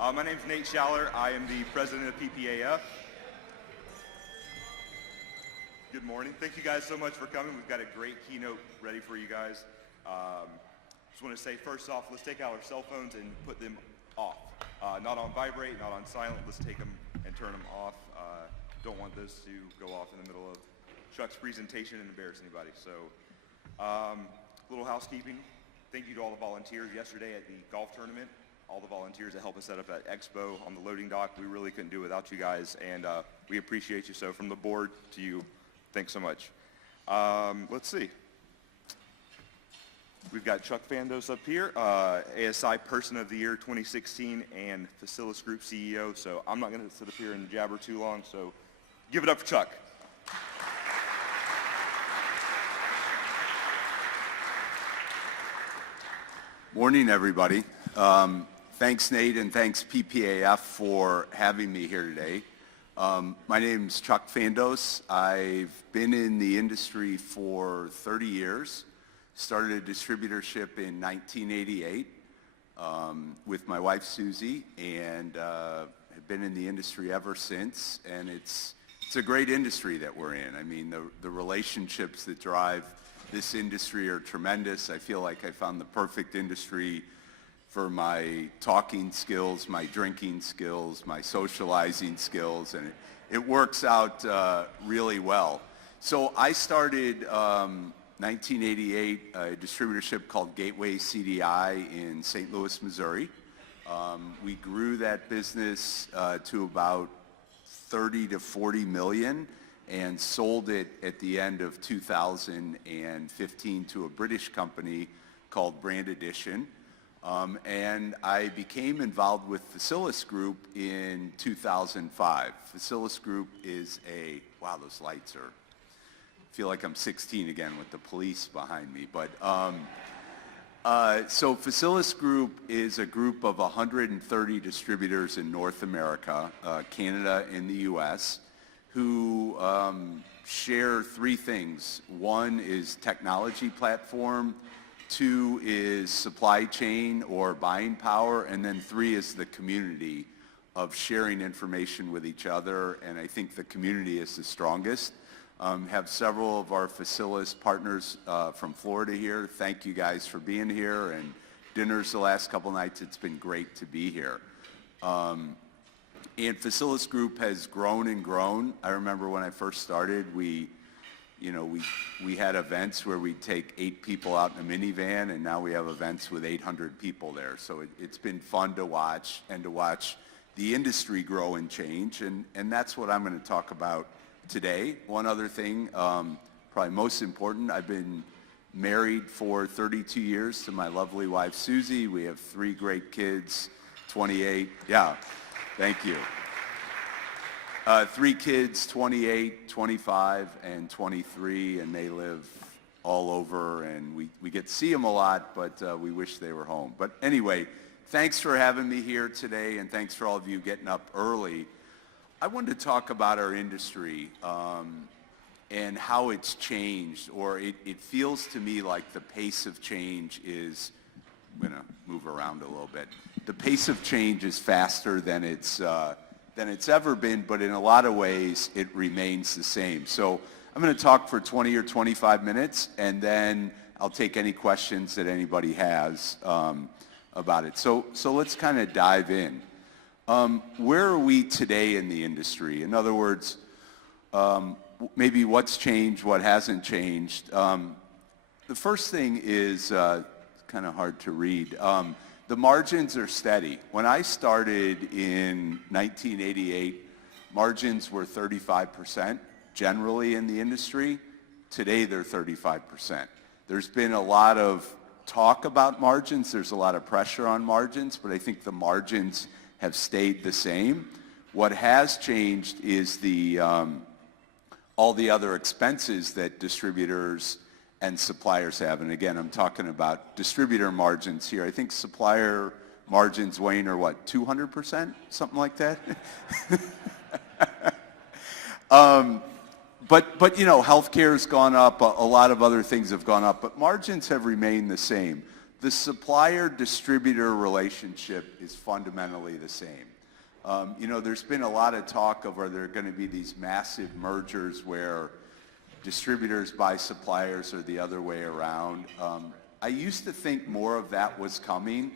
My name's Nate Schaller. I am the president of PPAF. Good morning. Thank you guys so much for coming. We've got a great keynote ready for you guys. Just want to say, first off, let's take out our cell phones and put them off. Not on vibrate, not on silent. Let's take them and turn them off. Don't want those to go off in the middle of Chuck's presentation and embarrass anybody. So, little housekeeping. Thank you to all the volunteers yesterday at the golf tournament. All the volunteers that helped us set up that expo on the loading dock. We really couldn't do it without you guys, and we appreciate you. So from the board to you, thanks so much. Let's see. We've got Chuck Fandos up here, ASI Person of the Year 2016 and Facilis Group CEO. So I'm not going to sit up here and jabber too long, so give it up for Chuck. Morning, everybody. Thanks, Nate, and thanks, PPAF, for having me here today. My name's Chuck Fandos. I've been in the industry for 30 years. Started a distributorship in 1988 with my wife, Susie, and have been in the industry ever since. And it's a great industry that we're in. I mean, the relationships that drive this industry are tremendous. I feel like I found the perfect industry for my talking skills, my drinking skills, my socializing skills, and it works out really well. So I started 1988 a distributorship called Gateway CDI in St. Louis, Missouri. We grew that business to about 30 to 40 million and sold it at the end of 2015 to a British company called Brand Addition. And I became involved with Facilis Group in 2005. Facilis Group is wow, those lights are, I feel like I'm 16 again with the police behind me. But so Facilis Group is a group of 130 distributors in North America, Canada, and the U.S., who share three things. One is technology platform, two is supply chain or buying power, and then three is the community of sharing information with each other, and I think the community is the strongest. Have several of our Facilis partners from Florida here. Thank you guys for being here, and dinners the last couple nights. It's been great to be here. And Facilis Group has grown and grown. I remember when I first started, we had events where we'd take 8 people out in a minivan, and now we have events with 800 people there. So it's been fun to watch, and to watch the industry grow and change, and that's what I'm going to talk about today. One other thing, probably most important, I've been married for 32 years to my lovely wife, Susie. We have 3 great kids, 28, yeah, thank you. 3 kids, 28, 25, and 23, and they live all over, and we get to see them a lot, but we wish they were home. But anyway, thanks for having me here today, and thanks for all of you getting up early. I wanted to talk about our industry and how it's changed, or it feels to me like the pace of change is, I'm going to move around a little bit. The pace of change is faster than it's ever been, but in a lot of ways it remains the same. So I'm going to talk for 20 or 25 minutes, and then I'll take any questions that anybody has about it. So let's kind of dive in. Where are we today in the industry? In other words, maybe what's changed, what hasn't changed. The first thing is kind of hard to read. The margins are steady. When I started in 1988, margins were 35% generally in the industry. Today they're 35%. There's been a lot of talk about margins. There's a lot of pressure on margins, but I think the margins have stayed the same. What has changed is all the other expenses that distributors and suppliers have. And again, I'm talking about distributor margins here. I think supplier margins, Wayne, are what, 200%? Something like that? But you know, healthcare's gone up, a lot of other things have gone up, but margins have remained the same. The supplier-distributor relationship is fundamentally the same. There's been a lot of talk of are there going to be these massive mergers where distributors buy suppliers or the other way around. I used to think more of that was coming.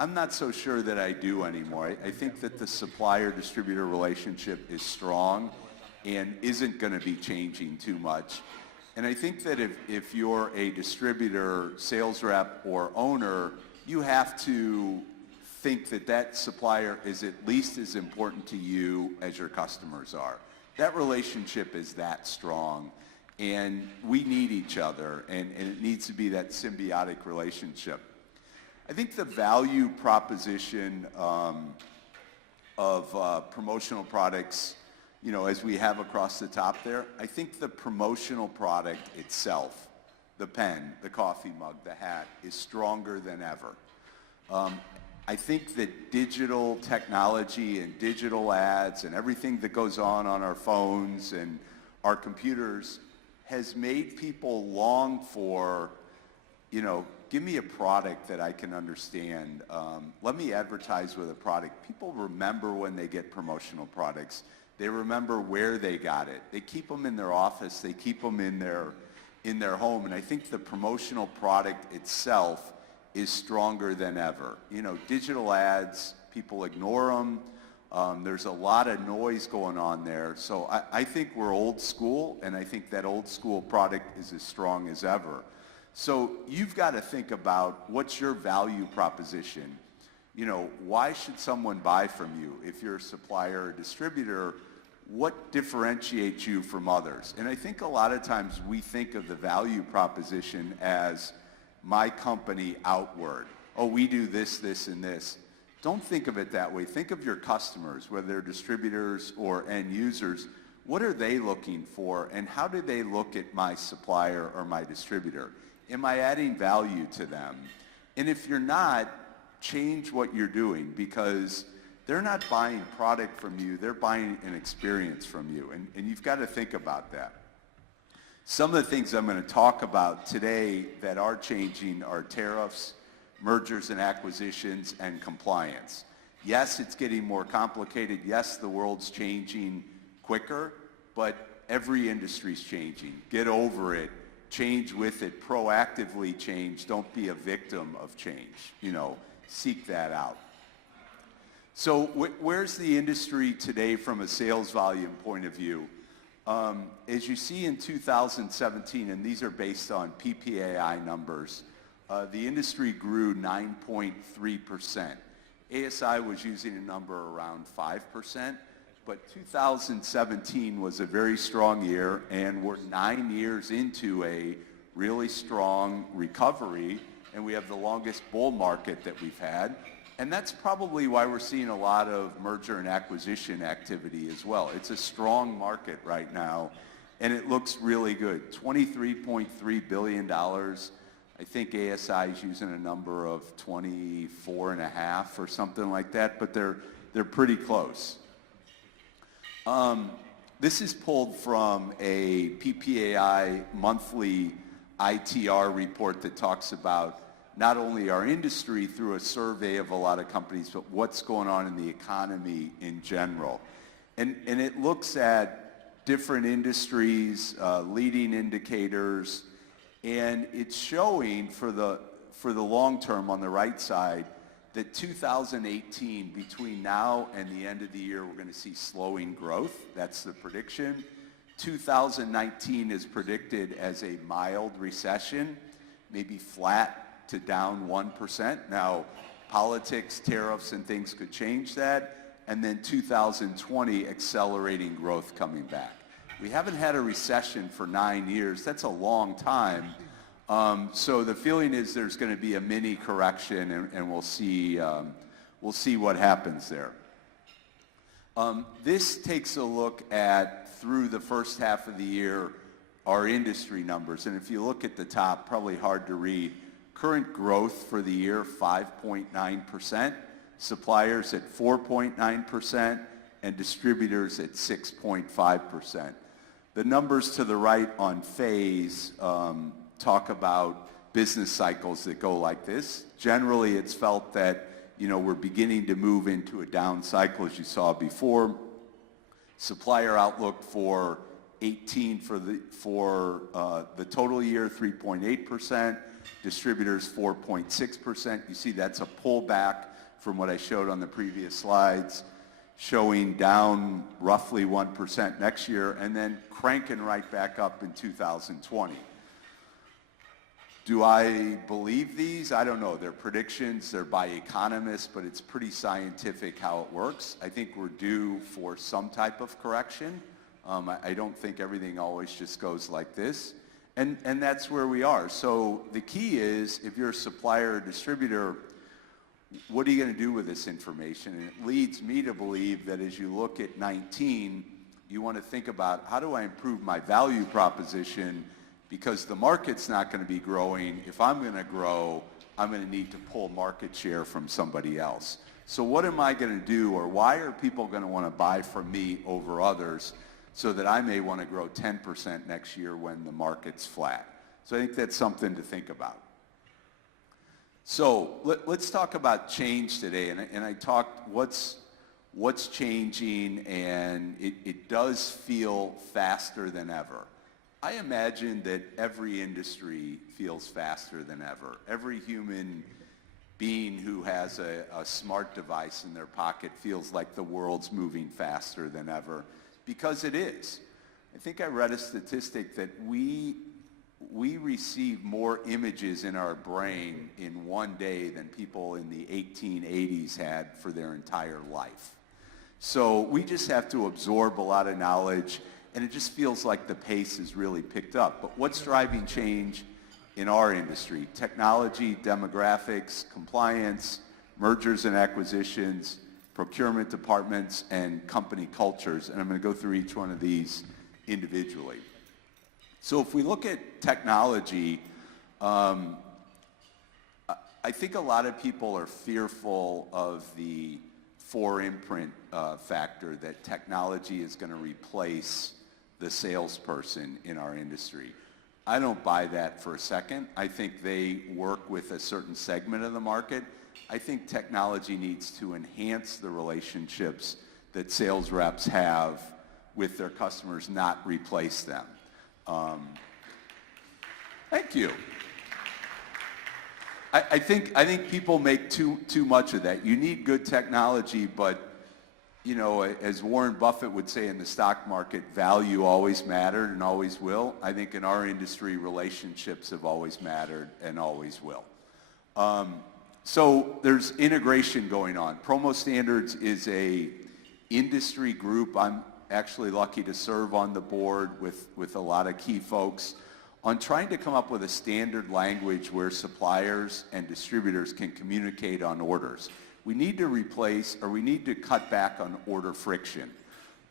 I'm not so sure that I do anymore. I think that the supplier-distributor relationship is strong and isn't going to be changing too much. And I think that if you're a distributor, sales rep, or owner, you have to think that that supplier is at least as important to you as your customers are. That relationship is that strong, and we need each other, and it needs to be that symbiotic relationship. I think the value proposition of promotional products, as we have across the top there, I think the promotional product itself, the pen, the coffee mug, the hat, is stronger than ever. I think that digital technology and digital ads and everything that goes on our phones and our computers has made people long for, give me a product that I can understand. Let me advertise with a product. People remember when they get promotional products. They remember where they got it. They keep them in their office. They keep them in their home. And I think the promotional product itself is stronger than ever. Digital ads, people ignore them. There's a lot of noise going on there. So I think we're old school, and I think that old school product is as strong as ever. So you've got to think about what's your value proposition. Why should someone buy from you? If you're a supplier or distributor, what differentiates you from others? And I think a lot of times we think of the value proposition as my company outward. Oh, we do this, this, and this. Don't think of it that way. Think of your customers, whether they're distributors or end users. What are they looking for, and how do they look at my supplier or my distributor? Am I adding value to them? And if you're not, change what you're doing, because they're not buying product from you, they're buying an experience from you, and you've got to think about that. Some of the things I'm going to talk about today that are changing are tariffs, mergers and acquisitions, and compliance. Yes, it's getting more complicated. Yes, the world's changing quicker, but every industry's changing. Get over it. Change with it. Proactively change. Don't be a victim of change. Seek that out. So where's the industry today from a sales volume point of view? As you see in 2017, and these are based on PPAI numbers, the industry grew 9.3%. ASI was using a number around 5%, but 2017 was a very strong year, and we're 9 years into a really strong recovery, and we have the longest bull market that we've had. And that's probably why we're seeing a lot of merger and acquisition activity as well. It's a strong market right now, and it looks really good. $23.3 billion. I think ASI is using a number of 24.5 or something like that, but they're pretty close. This is pulled from a PPAI monthly ITR report that talks about not only our industry through a survey of a lot of companies, but what's going on in the economy in general. And it looks at different industries, leading indicators, and it's showing for the long term on the right side that 2018, between now and the end of the year, we're going to see slowing growth. That's the prediction. 2019 is predicted as a mild recession, maybe flat to down 1%. Now, politics, tariffs, and things could change that. And then 2020, accelerating growth coming back. We haven't had a recession for 9 years. That's a long time. So the feeling is there's going to be a mini correction, and we'll see what happens there. This takes a look at, through the first half of the year, our industry numbers. And if you look at the top, probably hard to read, current growth for the year, 5.9%, suppliers at 4.9%, and distributors at 6.5%. The numbers to the right on phase talk about business cycles that go like this. Generally, it's felt that, we're beginning to move into a down cycle, as you saw before. Supplier outlook for 18 for the total year, 3.8%. Distributors, 4.6%. You see that's a pullback from what I showed on the previous slides, showing down roughly 1% next year, and then cranking right back up in 2020. Do I believe these? I don't know. They're predictions. They're by economists, but it's pretty scientific how it works. I think we're due for some type of correction. I don't think everything always just goes like this. And that's where we are. So the key is, if you're a supplier or distributor, what are you going to do with this information? And it leads me to believe that as you look at 19, you want to think about, how do I improve my value proposition? Because the market's not going to be growing. If I'm going to grow, I'm going to need to pull market share from somebody else. So what am I going to do, or why are people going to want to buy from me over others, so that I may want to grow 10% next year when the market's flat? So I think that's something to think about. So let's talk about change today. And I talked what's changing, and it does feel faster than ever. I imagine that every industry feels faster than ever. Every human being who has a smart device in their pocket feels like the world's moving faster than ever, because it is. I think I read a statistic that we receive more images in our brain in one day than people in the 1880s had for their entire life. So we just have to absorb a lot of knowledge, and it just feels like the pace has really picked up. But what's driving change in our industry? Technology, demographics, compliance, mergers and acquisitions, procurement departments, and company cultures. And I'm going to go through each one of these individually. So if we look at technology, I think a lot of people are fearful of the four-imprint factor, that technology is going to replace the salesperson in our industry. I don't buy that for a second. I think they work with a certain segment of the market. I think technology needs to enhance the relationships that sales reps have with their customers, not replace them. Thank you. I think people make too much of that. You need good technology, but as Warren Buffett would say in the stock market, value always mattered and always will. I think in our industry, relationships have always mattered and always will. So there's integration going on. Promo Standards is a industry group. I'm actually lucky to serve on the board with a lot of key folks on trying to come up with a standard language where suppliers and distributors can communicate on orders. We need to cut back on order friction.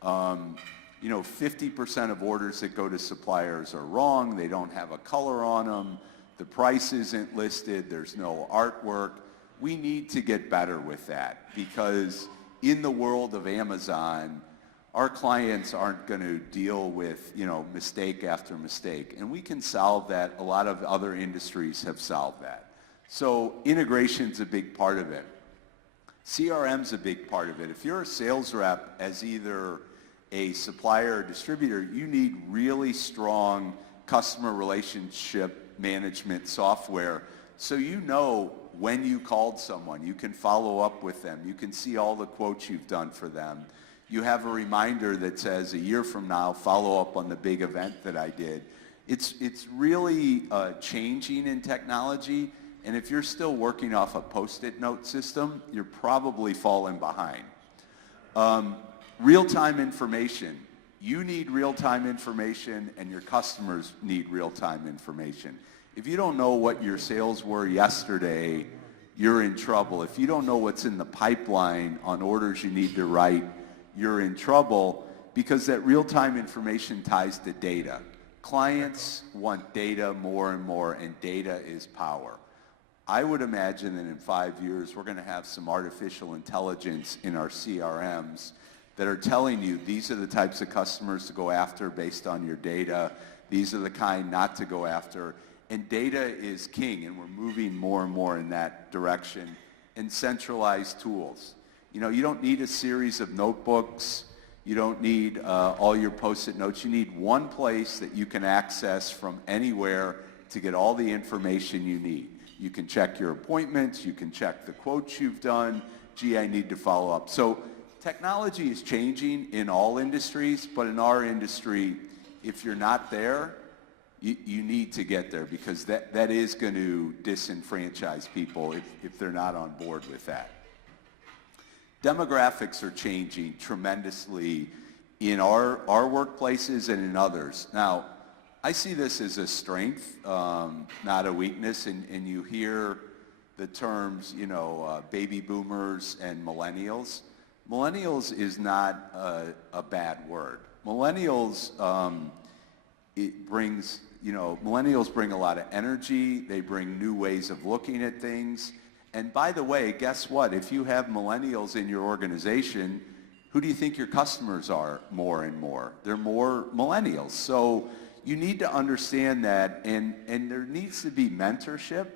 50% of orders that go to suppliers are wrong. They don't have a color on them. The price isn't listed. There's no artwork. We need to get better with that, because in the world of Amazon, our clients aren't going to deal with, mistake after mistake. And we can solve that. A lot of other industries have solved that. So integration's a big part of it. CRM's a big part of it. If you're a sales rep as either a supplier or distributor, you need really strong customer relationship management software, so you know when you called someone. You can follow up with them. You can see all the quotes you've done for them. You have a reminder that says, a year from now, follow up on the big event that I did. It's really changing in technology, and if you're still working off a Post-it note system, you're probably falling behind. Real-time information. You need real-time information, and your customers need real-time information. If you don't know what your sales were yesterday, you're in trouble. If you don't know what's in the pipeline on orders you need to write, you're in trouble, because that real-time information ties to data. Clients want data more and more, and data is power. I would imagine that in 5 years, we're going to have some artificial intelligence in our CRMs that are telling you these are the types of customers to go after based on your data. These are the kind not to go after. And data is king, and we're moving more and more in that direction. And centralized tools. You know, you don't need a series of notebooks. You don't need all your Post-it notes. You need one place that you can access from anywhere to get all the information you need. You can check your appointments. You can check the quotes you've done. Gee, I need to follow up. So technology is changing in all industries, but in our industry, if you're not there, you need to get there, because that is going to disenfranchise people if they're not on board with that. Demographics are changing tremendously in our workplaces and in others. Now, I see this as a strength, not a weakness, and you hear the terms, you know, baby boomers and millennials. Millennials is not a bad word. Millennials, it brings, you know, millennials bring a lot of energy. They bring new ways of looking at things. And by the way, guess what? If you have millennials in your organization, who do you think your customers are more and more? They're more millennials. So you need to understand that, and there needs to be mentorship,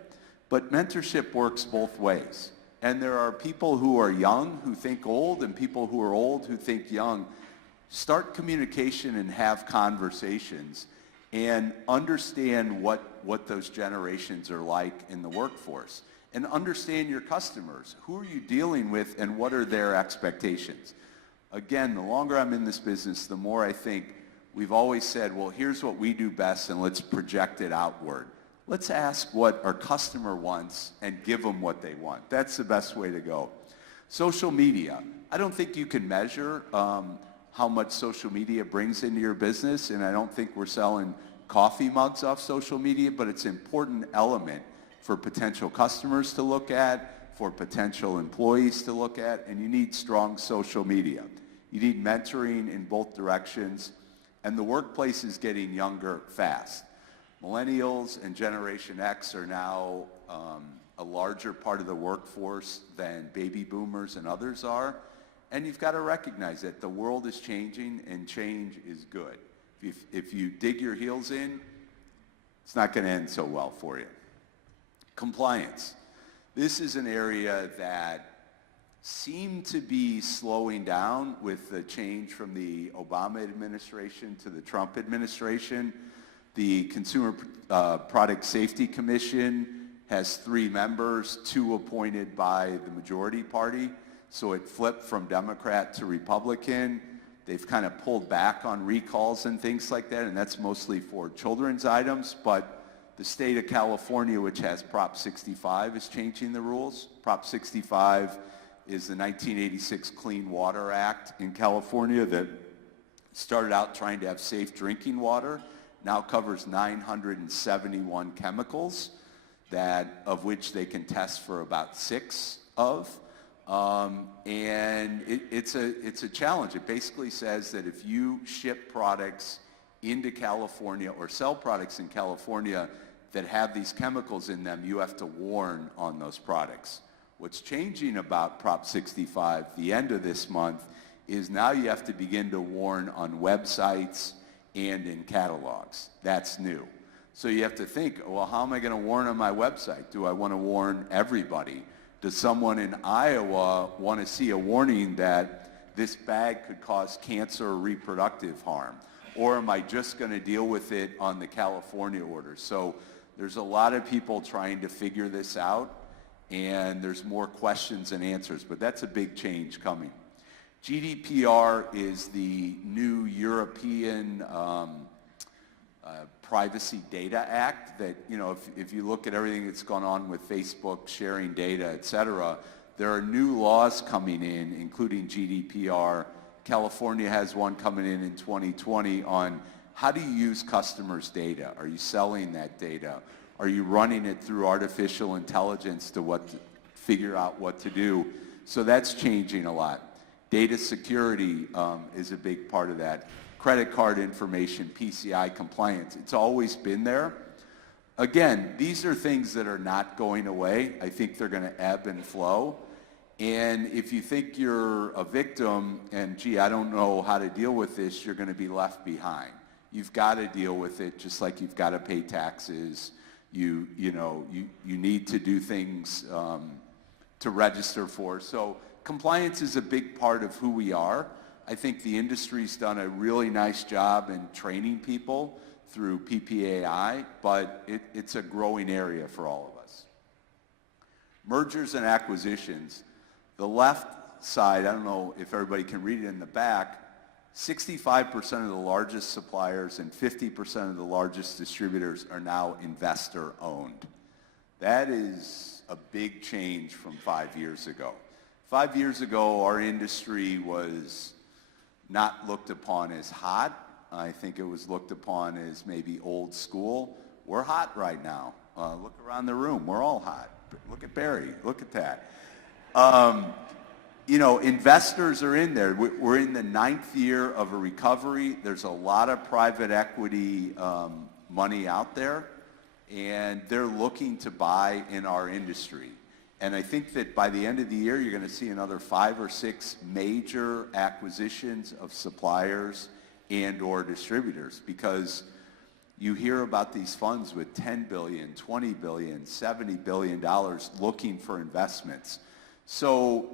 but mentorship works both ways. And there are people who are young who think old, and people who are old who think young. Start communication and have conversations and understand what those generations are like in the workforce. And understand your customers. Who are you dealing with, and what are their expectations? Again, the longer I'm in this business, the more I think we've always said, well, here's what we do best, and let's project it outward. Let's ask what our customer wants and give them what they want. That's the best way to go. Social media. I don't think you can measure how much social media brings into your business, and I don't think we're selling coffee mugs off social media, but it's an important element for potential customers to look at, for potential employees to look at, and you need strong social media. You need mentoring in both directions, and the workplace is getting younger fast. Millennials and Generation X are now a larger part of the workforce than baby boomers and others are. And you've got to recognize that the world is changing, and change is good. If you dig your heels in, it's not going to end so well for you. Compliance. This is an area that seemed to be slowing down with the change from the Obama administration to the Trump administration. The Consumer Product Safety Commission has 3 members, 2 appointed by the majority party. So it flipped from Democrat to Republican. They've kind of pulled back on recalls and things like that, and that's mostly for children's items. But the state of California, which has Prop 65, is changing the rules. Prop 65 is the 1986 Clean Water Act in California that started out trying to have safe drinking water, now covers 971 chemicals, of which they can test for about 6 of. And it's a challenge. It basically says that if you ship products into California or sell products in California that have these chemicals in them, you have to warn on those products. What's changing about Prop 65, the end of this month, is now you have to begin to warn on websites and in catalogs. That's new. So you have to think, well, how am I going to warn on my website? Do I want to warn everybody? Does someone in Iowa want to see a warning that this bag could cause cancer or reproductive harm? Or am I just going to deal with it on the California order? So there's a lot of people trying to figure this out, and there's more questions than answers, but that's a big change coming. GDPR is the new European Privacy Data Act that, you know, if you look at everything that's gone on with Facebook sharing data, et cetera, there are new laws coming in, including GDPR. California has one coming in 2020 on how do you use customers' data? Are you selling that data? Are you running it through artificial intelligence to figure out what to do? So that's changing a lot. Data security is a big part of that. Credit card information, PCI compliance, it's always been there. Again, these are things that are not going away. I think they're going to ebb and flow. And if you think you're a victim and, gee, I don't know how to deal with this, you're going to be left behind. You've got to deal with it just like you've got to pay taxes. You need to do things to register for. So compliance is a big part of who we are. I think the industry's done a really nice job in training people through PPAI, but it's a growing area for all of us. Mergers and acquisitions. The left side, I don't know if everybody can read it in the back, 65% of the largest suppliers and 50% of the largest distributors are now investor-owned. That is a big change from 5 years ago. 5 years ago, our industry was not looked upon as hot. I think it was looked upon as maybe old school. We're hot right now. Look around the room. We're all hot. Look at Barry. Look at that. Investors are in there. We're in the 9th year of a recovery. There's a lot of private equity money out there, and they're looking to buy in our industry. And I think that by the end of the year, you're going to see another 5 or 6 major acquisitions of suppliers and or distributors, because you hear about these funds with $10 billion, $20 billion, $70 billion looking for investments. So,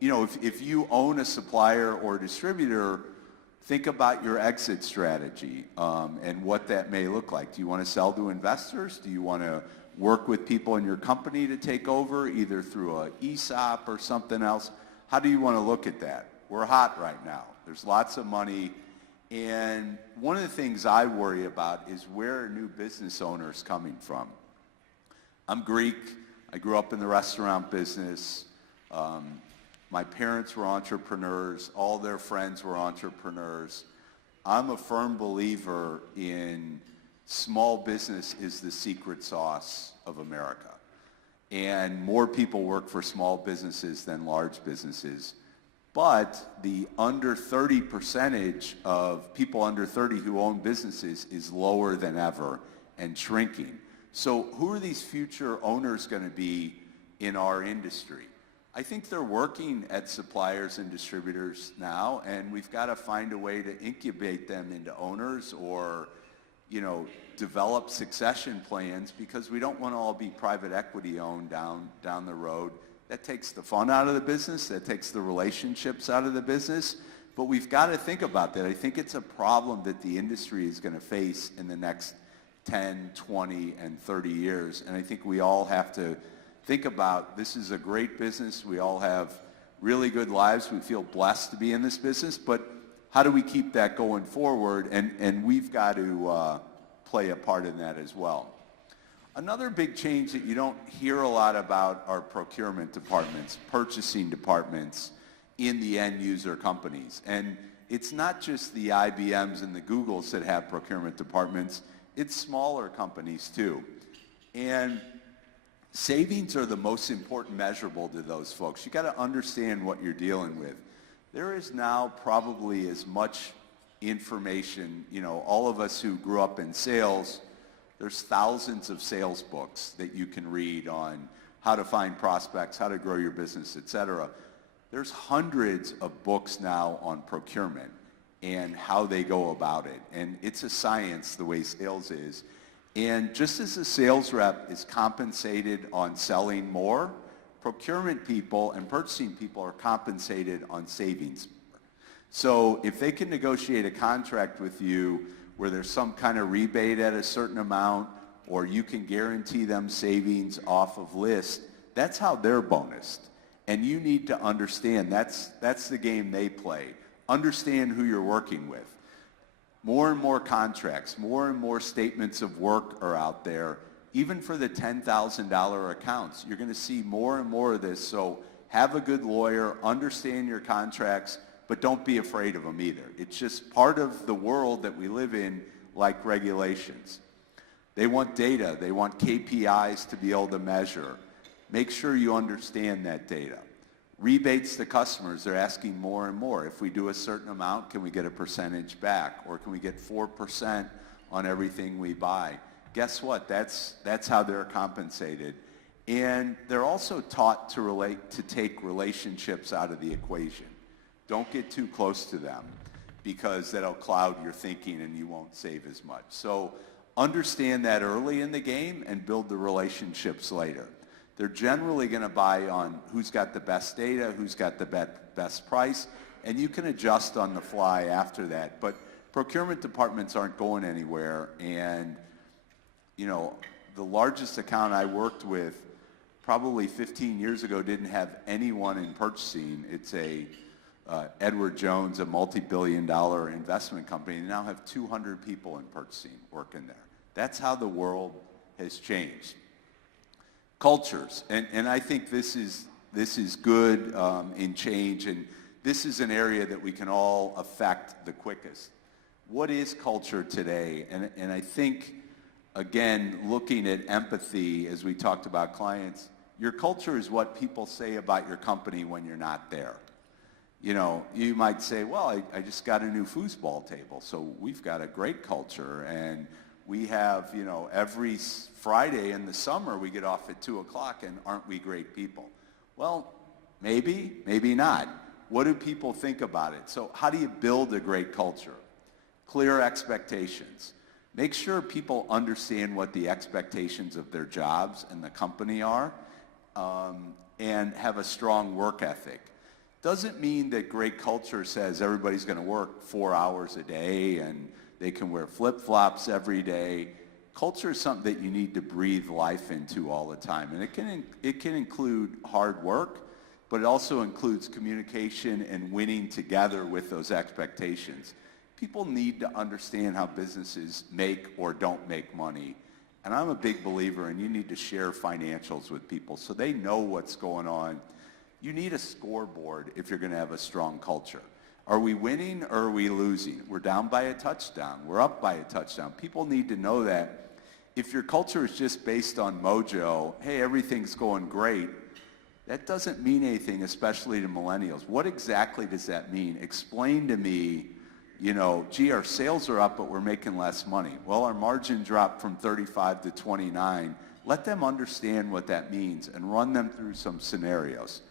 if you own a supplier or distributor, think about your exit strategy and what that may look like. Do you want to sell to investors? Do you want to work with people in your company to take over, either through an ESOP or something else? How do you want to look at that? We're hot right now. There's lots of money. And one of the things I worry about is where are new business owners coming from? I'm Greek. I grew up in the restaurant business. My parents were entrepreneurs. All their friends were entrepreneurs. I'm a firm believer in small business is the secret sauce of America. And more people work for small businesses than large businesses. But the under 30 percentage of people under 30 who own businesses is lower than ever and shrinking. So who are these future owners going to be in our industry? I think they're working at suppliers and distributors now, and we've got to find a way to incubate them into owners or, develop succession plans, because we don't want to all be private equity owned down the road. That takes the fun out of the business. That takes the relationships out of the business. But we've got to think about that. I think it's a problem that the industry is going to face in the next 10, 20, and 30 years. And I think we all have to think about, this is a great business. We all have really good lives. We feel blessed to be in this business. But how do we keep that going forward? And we've got to play a part in that as well. Another big change that you don't hear a lot about are procurement departments, purchasing departments in the end user companies. And it's not just the IBMs and the Googles that have procurement departments, it's smaller companies too. And savings are the most important measurable to those folks. You got to understand what you're dealing with. There is now probably as much information, all of us who grew up in sales, there's thousands of sales books that you can read on how to find prospects, how to grow your business, etc. There's hundreds of books now on procurement and how they go about it. And it's a science the way sales is. And just as a sales rep is compensated on selling more, procurement people and purchasing people are compensated on savings. So if they can negotiate a contract with you where there's some kind of rebate at a certain amount, or you can guarantee them savings off of list, that's how they're bonused. And you need to understand that's the game they play. Understand who you're working with. More and more contracts, more and more statements of work are out there. Even for the $10,000 accounts, you're going to see more and more of this. So have a good lawyer, understand your contracts, but don't be afraid of them either. It's just part of the world that we live in, like regulations. They want data. They want KPIs to be able to measure. Make sure you understand that data. Rebates to customers, they're asking more and more. If we do a certain amount, can we get a percentage back? Or can we get 4% on everything we buy? Guess what? That's how they're compensated. And they're also taught to take relationships out of the equation. Don't get too close to them, because that'll cloud your thinking and you won't save as much. So understand that early in the game and build the relationships later. They're generally going to buy on who's got the best data, who's got the best price, and you can adjust on the fly after that. But procurement departments aren't going anywhere, and you know, the largest account I worked with probably 15 years ago didn't have anyone in purchasing. It's Edward Jones, a multi-billion-dollar investment company, and now have 200 people in purchasing working there. That's how the world has changed. Cultures, and I think this is good in change, and this is an area that we can all affect the quickest. What is culture today? And I think, again, looking at empathy as we talked about clients, your culture is what people say about your company when you're not there. You know, you might say, well, I just got a new foosball table, so we've got a great culture, and we have, you know, every Friday in the summer we get off at 2 o'clock, and aren't we great people? Well, maybe, maybe not. What do people think about it? So how do you build a great culture? Clear expectations. Make sure people understand what the expectations of their jobs and the company are, and have a strong work ethic. Doesn't mean that great culture says everybody's going to work 4 hours a day and they can wear flip-flops every day. Culture is something that you need to breathe life into all the time. And it can include hard work, but it also includes communication and winning together with those expectations. People need to understand how businesses make or don't make money. And I'm a big believer in you need to share financials with people so they know what's going on. You need a scoreboard if you're going to have a strong culture. Are we winning or are we losing? We're down by a touchdown. We're up by a touchdown. People need to know that. If your culture is just based on mojo, hey, everything's going great, that doesn't mean anything, especially to millennials. What exactly does that mean? Explain to me, you know, gee, our sales are up, but we're making less money. Well, our margin dropped from 35 to 29. Let them understand what that means and run them through some scenarios.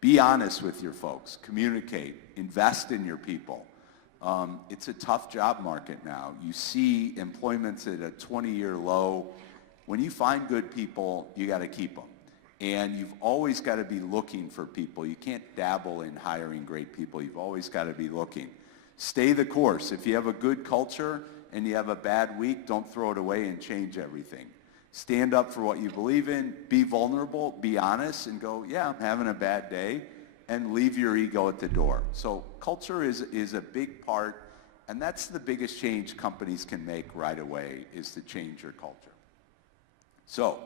Be honest with your folks. Communicate. Invest in your people. It's a tough job market now. You see employment's at a 20-year low. When you find good people, you got to keep them. And you've always got to be looking for people. You can't dabble in hiring great people. You've always got to be looking. Stay the course. If you have a good culture and you have a bad week, don't throw it away and change everything. Stand up for what you believe in, be vulnerable, be honest, and go, yeah, I'm having a bad day, and leave your ego at the door. So culture is a big part, and that's the biggest change companies can make right away, is to change your culture. So,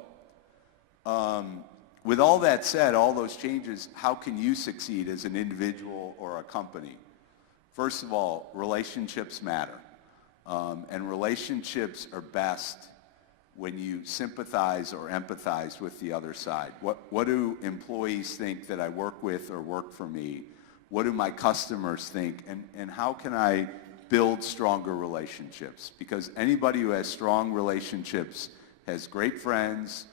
with all that said, all those changes, how can you succeed as an individual or a company? First of all, relationships matter, and relationships are best when you sympathize or empathize with the other side. What do employees think that I work with or work for me? What do my customers think? And how can I build stronger relationships? Because anybody who has strong relationships has great friends,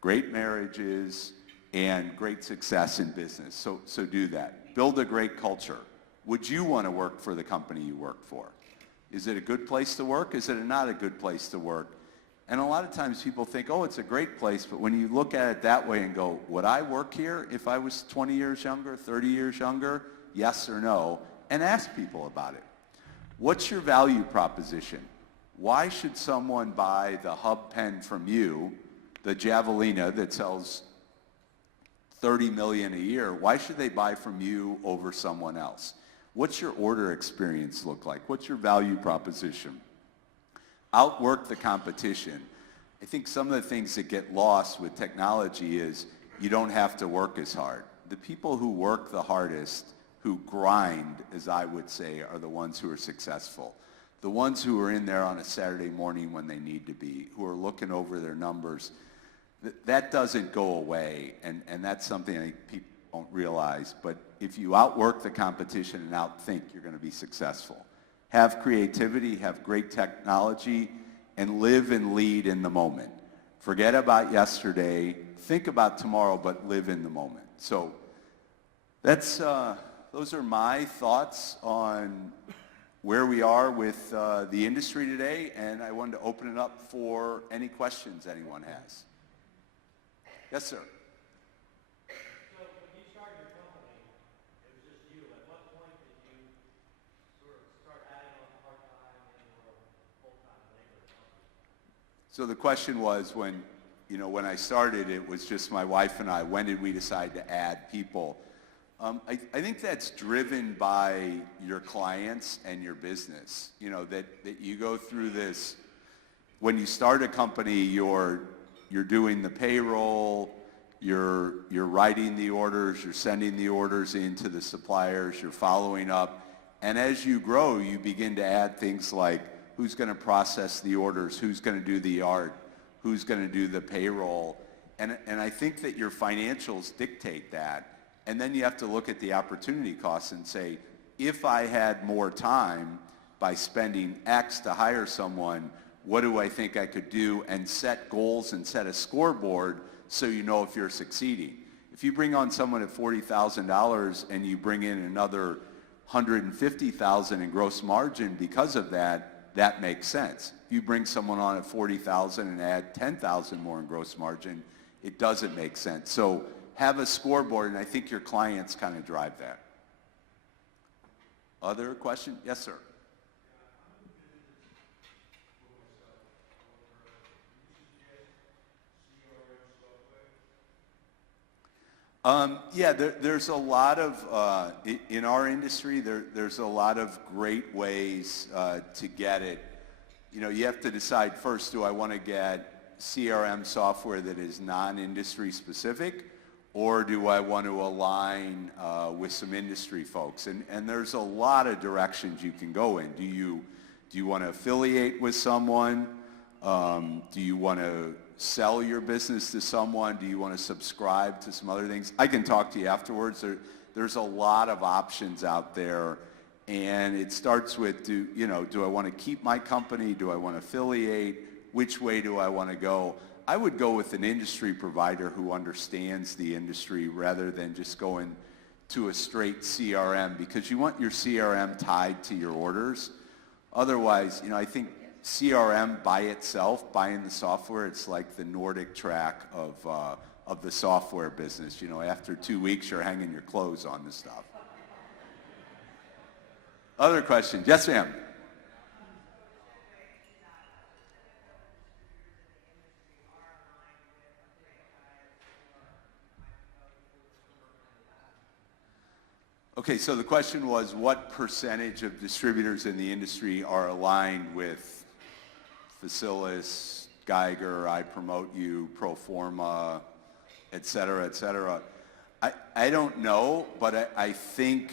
great marriages, and great success in business. So do that. Build a great culture. Would you want to work for the company you work for? Is it a good place to work? Is it not a good place to work? And a lot of times people think, oh, it's a great place, but when you look at it that way and go, would I work here if I was 20 years younger, 30 years younger? Yes or no? And ask people about it. What's your value proposition? Why should someone buy the hub pen from you, the Javelina that sells 30 million a year? Why should they buy from you over someone else? What's your order experience look like? What's your value proposition? Outwork the competition. I think some of the things that get lost with technology is you don't have to work as hard. The people who work the hardest, who grind, as I would say, are the ones who are successful. The ones who are in there on a Saturday morning when they need to be, who are looking over their numbers. That doesn't go away, and that's something I think people don't realize. But if you outwork the competition and outthink, you're going to be successful. Have creativity, have great technology, and live and lead in the moment. Forget about yesterday, think about tomorrow, but live in the moment. So those are my thoughts on where we are with the industry today, and I wanted to open it up for any questions anyone has. Yes, sir. So when you started your company, it was just you. At what point did you sort of start adding on part-time and/or full-time labor? So the question was when I started, it was just my wife and I. When did we decide to add people? I think that's driven by your clients and your business. That you go through this. When you start a company, you're doing the payroll, you're writing the orders, you're sending the orders into the suppliers, you're following up, and as you grow, you begin to add things like who's going to process the orders, who's going to do the art, who's going to do the payroll, and I think that your financials dictate that. And then you have to look at the opportunity costs and say, if I had more time by spending X to hire someone, what do I think I could do, and set goals and set a scoreboard so you know if you're succeeding. If you bring on someone at $40,000 and you bring in another $150,000 in gross margin because of that, that makes sense. If you bring someone on at $40,000 and add $10,000 more in gross margin, it doesn't make sense. So have a scoreboard, and I think your clients kind of drive that. Other question? Yes, sir. Yeah, there's a lot of, in our industry, there's a lot of great ways to get it. You have to decide first, do I want to get CRM software that is non-industry specific, or do I want to align with some industry folks? And there's a lot of directions you can go in. Do you want to affiliate with someone? Do you want to sell your business to someone? Do you want to subscribe to some other things? I can talk to you afterwards. There's a lot of options out there, and it starts with, do I want to keep my company? Do I want to affiliate? Which way do I want to go? I would go with an industry provider who understands the industry rather than just going to a straight CRM, because you want your CRM tied to your orders. Otherwise, I think CRM by itself, buying the software, it's like the Nordic track of the software business. After 2 weeks, you're hanging your clothes on this stuff. Other questions? Yes, ma'am. Okay, so the question was, what percentage of distributors in the industry are aligned with Facilis, Geiger, I Promote You, Proforma, et cetera, et cetera? I don't know, but I think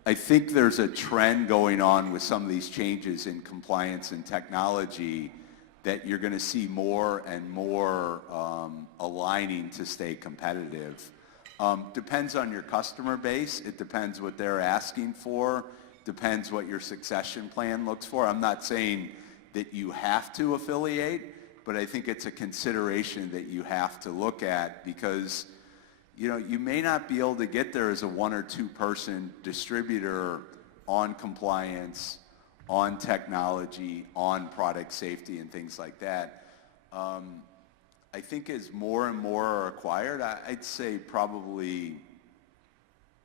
there's a trend going on with some of these changes in compliance and technology that you're going to see more and more aligning to stay competitive. Depends on your customer base. It depends what they're asking for. Depends what your succession plan looks for. I'm not saying that you have to affiliate, but I think it's a consideration that you have to look at, because you may not be able to get there as a 1 or 2 person distributor on compliance, on technology, on product safety and things like that. I think as more and more are acquired, I'd say probably,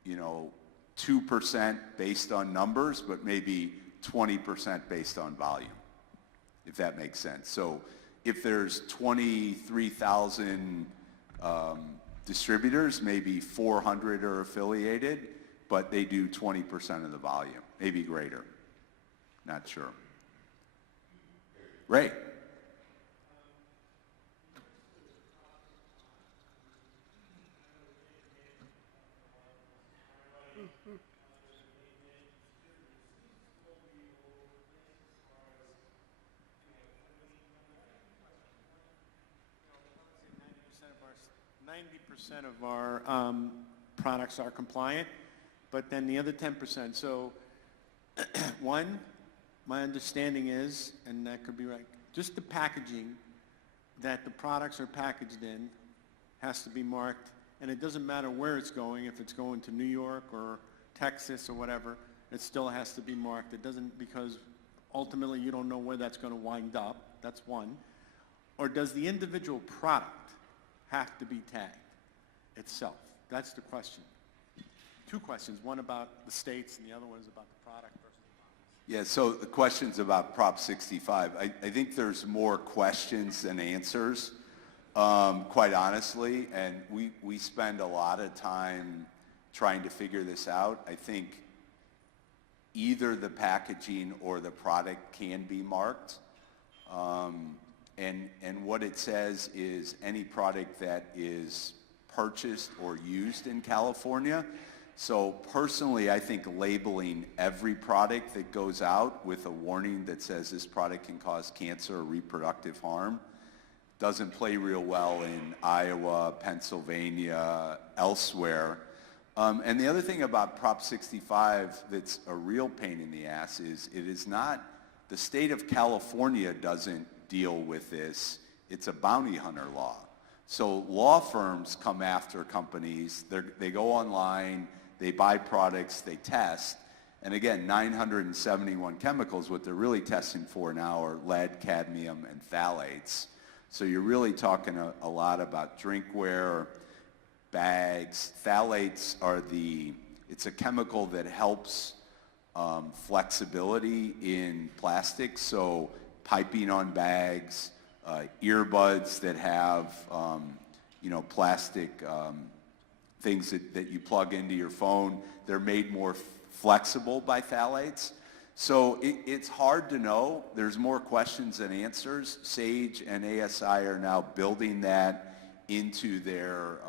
2% based on numbers, but maybe 20% based on volume, if that makes sense. So if there's 23,000 distributors, maybe 400 are affiliated, but they do 20% of the volume, maybe greater. Not sure. Ray. Percent of our products are compliant, but then the other 10%. So one, my understanding is, and that could be right, just the packaging that the products are packaged in has to be marked, and it doesn't matter where it's going, if it's going to New York or Texas or whatever, it still has to be marked. It doesn't, because ultimately you don't know where that's going to wind up. That's one. Or does the individual product have to be tagged itself? That's the question. Two questions, one about the states and the other one is about the product versus the box. Yeah, so the question's about Prop 65. I think there's more questions than answers, quite honestly, and we spend a lot of time trying to figure this out. I think either the packaging or the product can be marked. And what it says is any product that is purchased or used in California. So personally, I think labeling every product that goes out with a warning that says this product can cause cancer or reproductive harm doesn't play real well in Iowa, Pennsylvania, elsewhere. And the other thing about Prop 65 that's a real pain in the ass is it is not, the state of California doesn't deal with this. It's a bounty hunter law. So law firms come after companies. They go online, they buy products, they test. And again, 971 chemicals, what they're really testing for now are lead, cadmium, and phthalates. So you're really talking a lot about drinkware, bags. Phthalates are it's a chemical that helps flexibility in plastic. So piping on bags, earbuds that have, plastic things that you plug into your phone, they're made more flexible by phthalates. So it's hard to know. There's more questions than answers. SAGE and ASI are now building that into their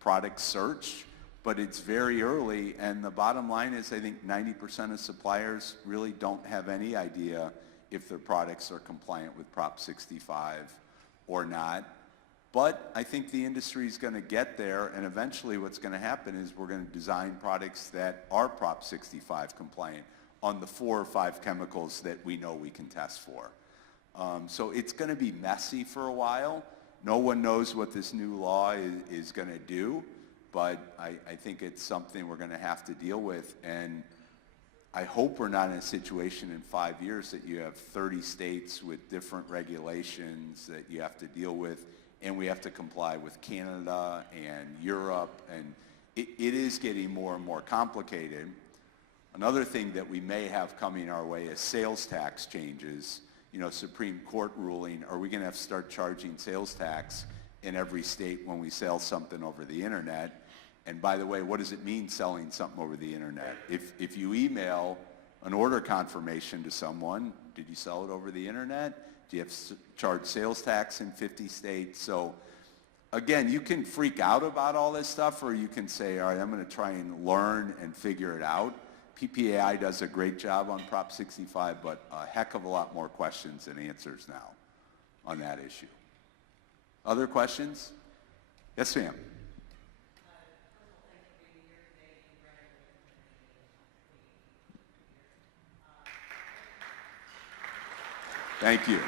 product search, but it's very early, and the bottom line is I think 90% of suppliers really don't have any idea if their products are compliant with Prop 65 or not. But I think the industry is going to get there, and eventually what's going to happen is we're going to design products that are Prop 65 compliant on the 4 or 5 chemicals that we know we can test for. So it's going to be messy for a while. No one knows what this new law is going to do, but I think it's something we're going to have to deal with. And I hope we're not in a situation in 5 years that you have 30 states with different regulations that you have to deal with, and we have to comply with Canada and Europe, and it is getting more and more complicated. Another thing that we may have coming our way is sales tax changes. Supreme Court ruling, are we going to have to start charging sales tax in every state when we sell something over the internet? And by the way, what does it mean selling something over the internet? If you email an order confirmation to someone, did you sell it over the internet? Do you have to charge sales tax in 50 states? So again, you can freak out about all this stuff, or you can say, all right, I'm going to try and learn and figure it out. PPAI does a great job on Prop 65, but a heck of a lot more questions than answers now on that issue. Other questions? Yes, ma'am. Thank you.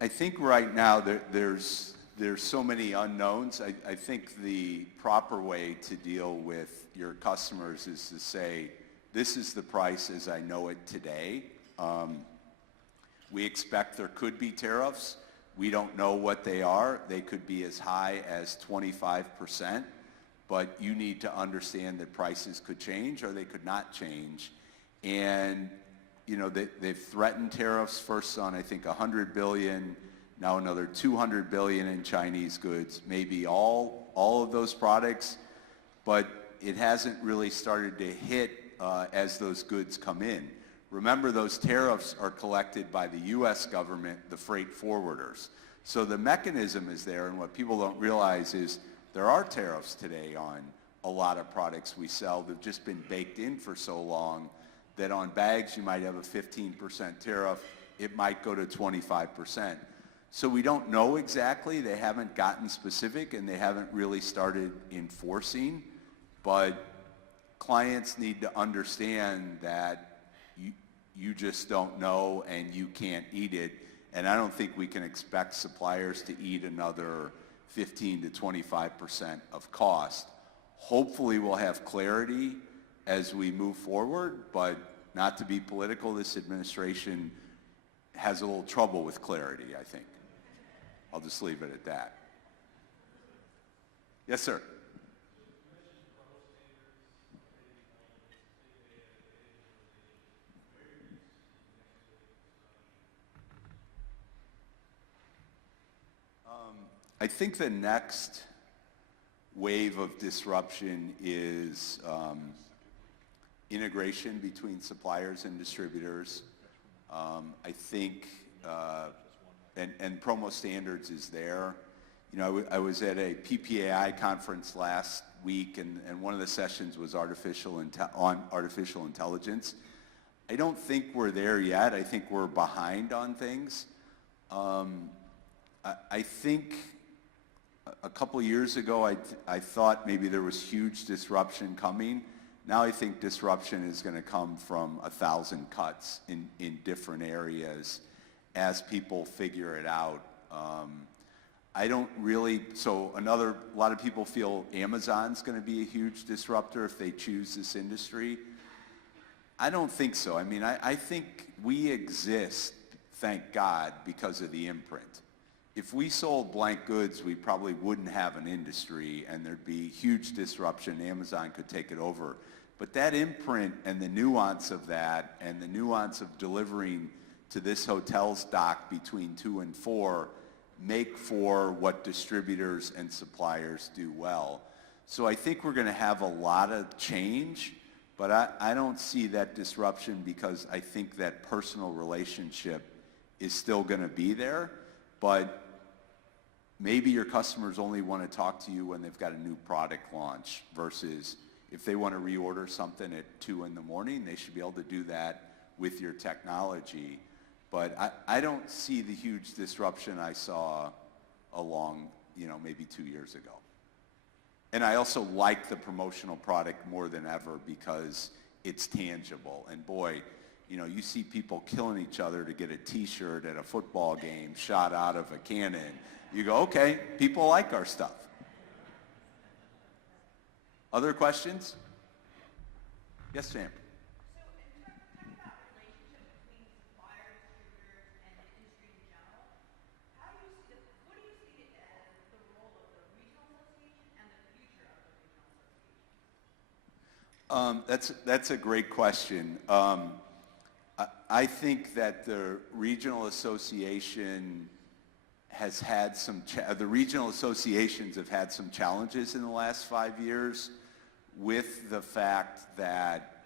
I think right now there's so many unknowns. I think the proper way to deal with your customers is to say, this is the price as I know it today. We expect there could be tariffs. We don't know what they are. They could be as high as 25%, but you need to understand that prices could change or they could not change. And they've threatened tariffs first on, I think, 100 billion, now another 200 billion in Chinese goods, maybe all of those products, but it hasn't really started to hit as those goods come in. Remember, those tariffs are collected by the U.S. government, the freight forwarders. So the mechanism is there, and what people don't realize is there are tariffs today on a lot of products we sell that have just been baked in for so long that on bags you might have a 15% tariff, it might go to 25%. So we don't know exactly. They haven't gotten specific, and they haven't really started enforcing. But clients need to understand that you just don't know and you can't eat it. And I don't think we can expect suppliers to eat another 15 to 25% of cost. Hopefully we'll have clarity as we move forward, but not to be political, this administration has a little trouble with clarity, I think. I'll just leave it at that. Yes, sir. I think the next wave of disruption is integration between suppliers and distributors. I think, and promo standards is there. You know, I was at a PPAI conference last week, and one of the sessions was on artificial intelligence. I don't think we're there yet. I think we're behind on things. I think a couple years ago, I thought maybe there was huge disruption coming. Now I think disruption is going to come from 1,000 cuts in different areas as people figure it out. I don't really, so a lot of people feel Amazon's going to be a huge disruptor if they choose this industry. I don't think so. I mean, I think we exist, thank God, because of the imprint. If we sold blank goods, we probably wouldn't have an industry and there'd be huge disruption. Amazon could take it over. But that imprint and the nuance of that and the nuance of delivering to this hotel's dock between 2 and 4 make for what distributors and suppliers do well. So I think we're going to have a lot of change, but I don't see that disruption because I think that personal relationship is still going to be there. But maybe your customers only want to talk to you when they've got a new product launch versus if they want to reorder something at 2 in the morning, they should be able to do that with your technology. But I don't see the huge disruption I saw along, maybe 2 years ago. And I also like the promotional product more than ever because it's tangible. And boy, you see people killing each other to get a t-shirt at a football game shot out of a cannon. You go, okay, people like our stuff. Other questions? Yes, ma'am. So in terms of talking about relationship between suppliers, distributors, and the industry in general, what do you see as the role of the regional association and the future of the regional association? That's a great question. I think that the regional association has had the regional associations have had some challenges in the last 5 years with the fact that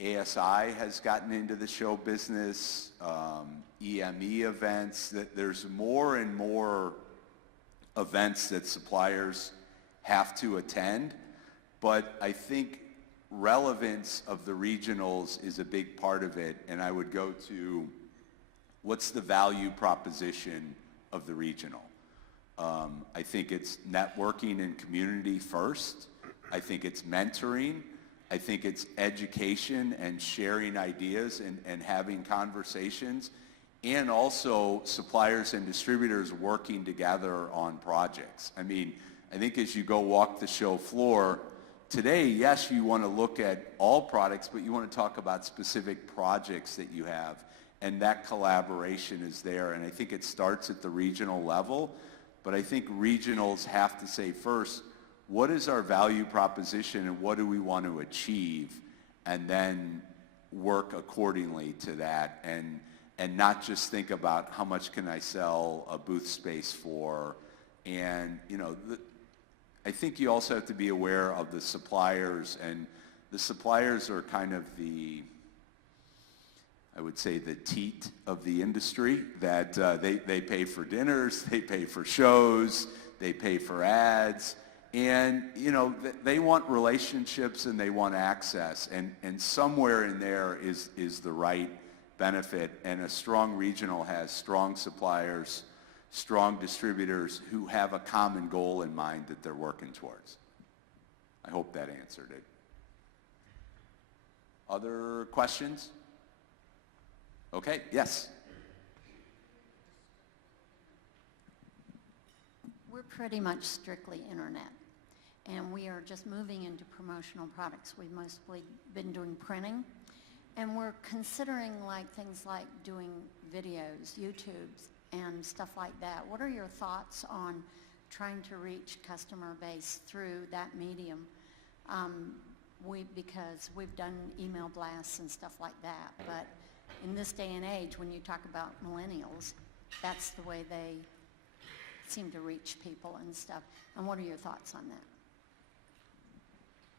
ASI has gotten into the show business, EME events, that there's more and more events that suppliers have to attend. But I think relevance of the regionals is a big part of it, and I would go to what's the value proposition of the regional. I think it's networking and community first. I think it's mentoring. I think it's education and sharing ideas and having conversations, and also suppliers and distributors working together on projects. I mean, I think as you go walk the show floor, today, yes, you want to look at all products, but you want to talk about specific projects that you have. And that collaboration is there. And I think it starts at the regional level. But I think regionals have to say first, what is our value proposition and what do we want to achieve? And then work accordingly to that. And not just think about how much can I sell a booth space for. And, I think you also have to be aware of the suppliers, and the suppliers are kind of I would say the teat of the industry, that they pay for dinners, they pay for shows, they pay for ads, and they want relationships and they want access, and somewhere in there is the right benefit, and a strong regional has strong suppliers, strong distributors who have a common goal in mind that they're working towards. I hope that answered it. Other questions? Okay, yes. We're pretty much strictly internet, and we are just moving into promotional products. We've mostly been doing printing, and we're considering things like doing videos, YouTubes, and stuff like that. What are your thoughts on trying to reach customer base through that medium? Because we've done email blasts and stuff like that, but in this day and age, when you talk about millennials, that's the way they seem to reach people and stuff. And what are your thoughts on that?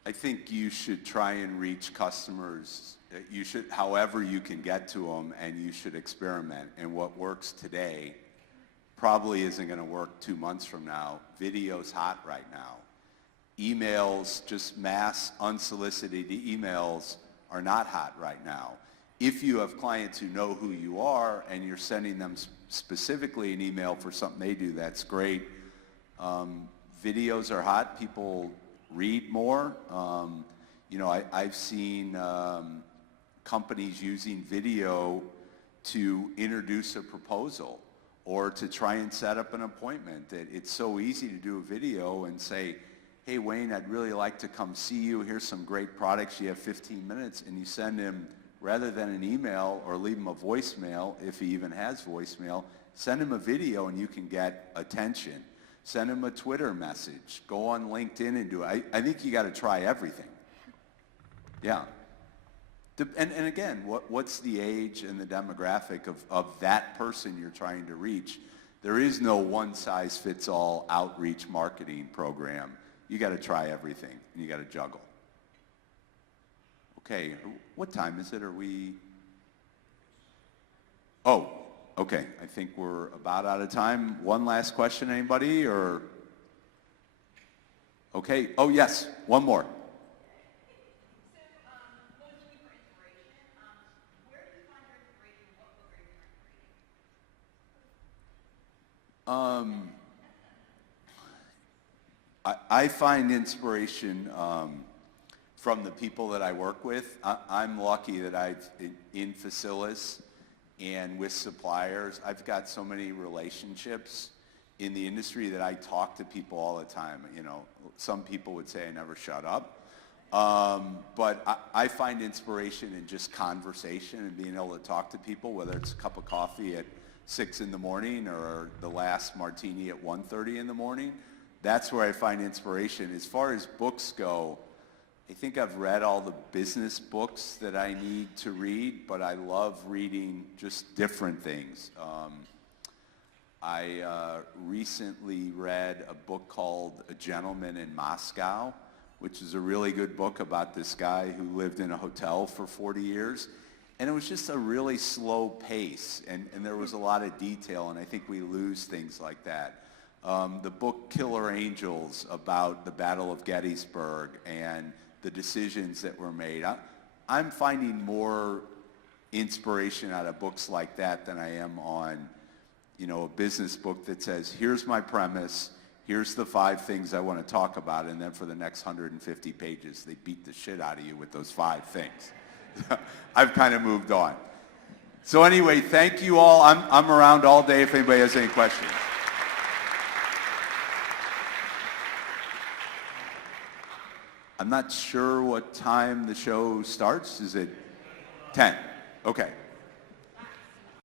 I think you should try and reach customers. You should, however you can get to them, and you should experiment. And what works today probably isn't going to work 2 months from now. Video's hot right now. Emails, just mass unsolicited emails, are not hot right now. If you have clients who know who you are and you're sending them specifically an email for something they do, that's great. Videos are hot. People read more. I've seen companies using video to introduce a proposal or to try and set up an appointment. It's so easy to do a video and say, hey, Wayne, I'd really like to come see you. Here's some great products. You have 15 minutes. And you send him, rather than an email or leave him a voicemail, if he even has voicemail, send him a video and you can get attention. Send him a Twitter message. Go on LinkedIn and do it. I think you got to try everything. Yeah. And again, what's the age and the demographic of that person you're trying to reach? There is no one-size-fits-all outreach marketing program. You got to try everything, and you got to juggle. Okay, what time is it? Are we? Oh, okay. I think we're about out of time. One last question, anybody? Or? Okay. Oh, yes. One more. Looking for inspiration, where do you find your inspiration? What book are you currently reading? I find inspiration from the people that I work with. I'm lucky that I've, in Facilis and with suppliers, I've got so many relationships in the industry that I talk to people all the time. Some people would say I never shut up. But I find inspiration in just conversation and being able to talk to people, whether it's a cup of coffee at 6 in the morning or the last martini at 1:30 in the morning. That's where I find inspiration. As far as books go, I think I've read all the business books that I need to read, but I love reading just different things. I recently read a book called A Gentleman in Moscow, which is a really good book about this guy who lived in a hotel for 40 years. And it was just a really slow pace, and there was a lot of detail, and I think we lose things like that. The book Killer Angels, about the Battle of Gettysburg and the decisions that were made. I'm finding more inspiration out of books like that than I am on, a business book that says, here's my premise, here's the 5 things I want to talk about, and then for the next 150 pages, they beat the shit out of you with those 5 things. I've kind of moved on. So anyway, thank you all. I'm around all day if anybody has any questions. I'm not sure what time the show starts. Is it 10? Okay.